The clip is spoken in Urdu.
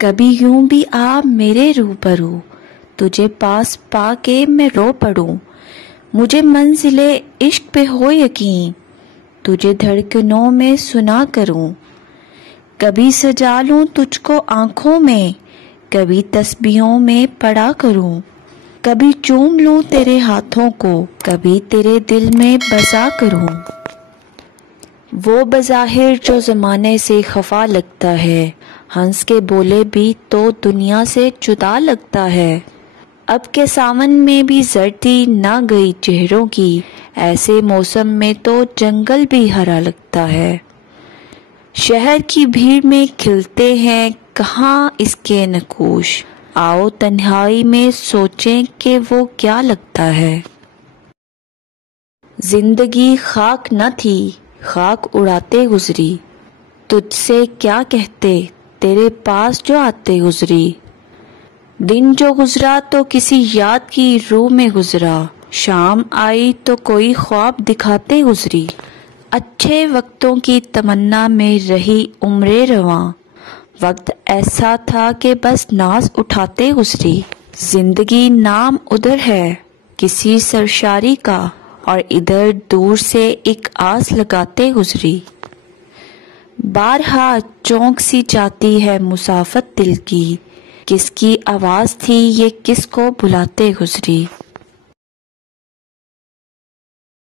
کبھی یوں بھی آ میرے روبرو، تجھے پاس پا کے میں رو پڑوں، مجھے منزل عشق پہ ہو یقین، تجھے دھڑکنوں میں سنا کروں، کبھی سجا لوں تجھ کو آنکھوں میں، کبھی تسبیحوں میں پڑھا کروں، کبھی چوم لوں تیرے ہاتھوں کو، کبھی تیرے دل میں بسا کروں۔ وہ بظاہر جو زمانے سے خفا لگتا ہے، ہنس کے بولے بھی تو دنیا سے جدا لگتا ہے، اب کے ساون میں بھی زردی نہ گئی چہروں کی، ایسے موسم میں تو جنگل بھی ہرا لگتا ہے، شہر کی بھیڑ میں کھلتے ہیں کہاں اس کے نقوش، آؤ تنہائی میں سوچیں کہ وہ کیا لگتا ہے۔ زندگی خاک نہ تھی، خاک اڑاتے گزری، تجھ سے کیا کہتے تیرے پاس جو آتے گزری، دن جو گزرا تو کسی یاد کی روح میں گزرا، شام آئی تو کوئی خواب دکھاتے گزری، اچھے وقتوں کی تمنا میں رہی عمر رواں، وقت ایسا تھا کہ بس ناز اٹھاتے گزری، زندگی نام ادھر ہے کسی سرشاری کا، اور ادھر دور سے ایک آس لگاتے گزری، بارہا چونک سی جاتی ہے مسافت دل کی، کس کی آواز تھی یہ کس کو بلاتے گزری۔